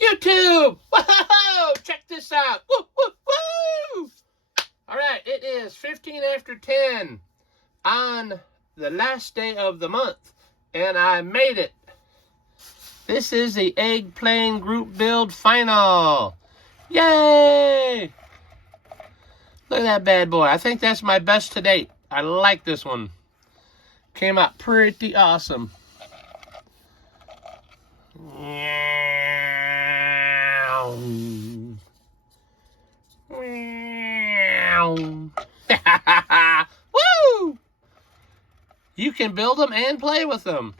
YouTube! Whoa! Check this out! Woo, woo, woo! All right, it is 15 after 10 on the last day of the month, and I made it. This is the eggplane group build final. Yay! Look at that bad boy. I think that's my best to date. I like this one. Came out pretty awesome. Woo! You can build them and play with them.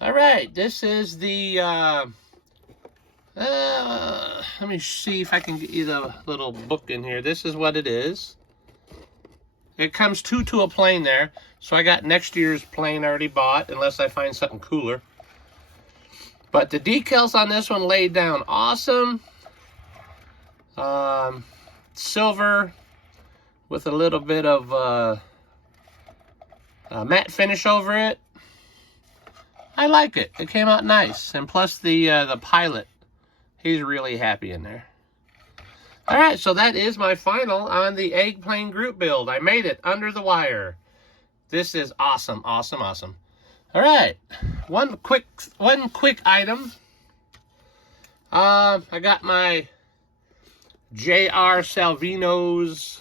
All right, this is the, let me see if I can get you the little book in here. This is what it is. It comes two to a plane there, so I got next year's plane already bought, unless I find something cooler. But the decals on this one laid down awesome. Silver with a little bit of matte finish over it. I like it. It came out nice, and plus the pilot, he's really happy in there. All right, so that is my final on the eggplane group build. I made it under the wire. This is awesome, awesome, awesome. All right, one quick item. I got my JR Salvino's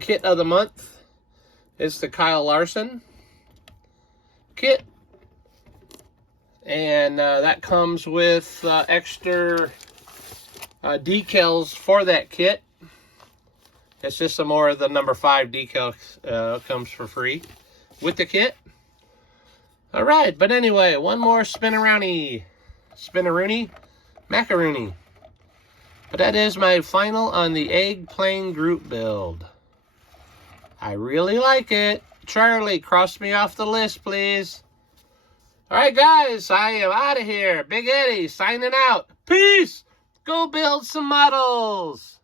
kit of the month. It's the Kyle Larson kit. And that comes with extra decals for that kit. It's just some more of the number 5 decal comes for free with the kit. All right, but anyway, one more spin-a-rooney, macaroni. But that is my final on the eggplane group build. I really like it. Charlie, cross me off the list, please. All right, guys, I am out of here. Big Eddie signing out. Peace. Go build some models.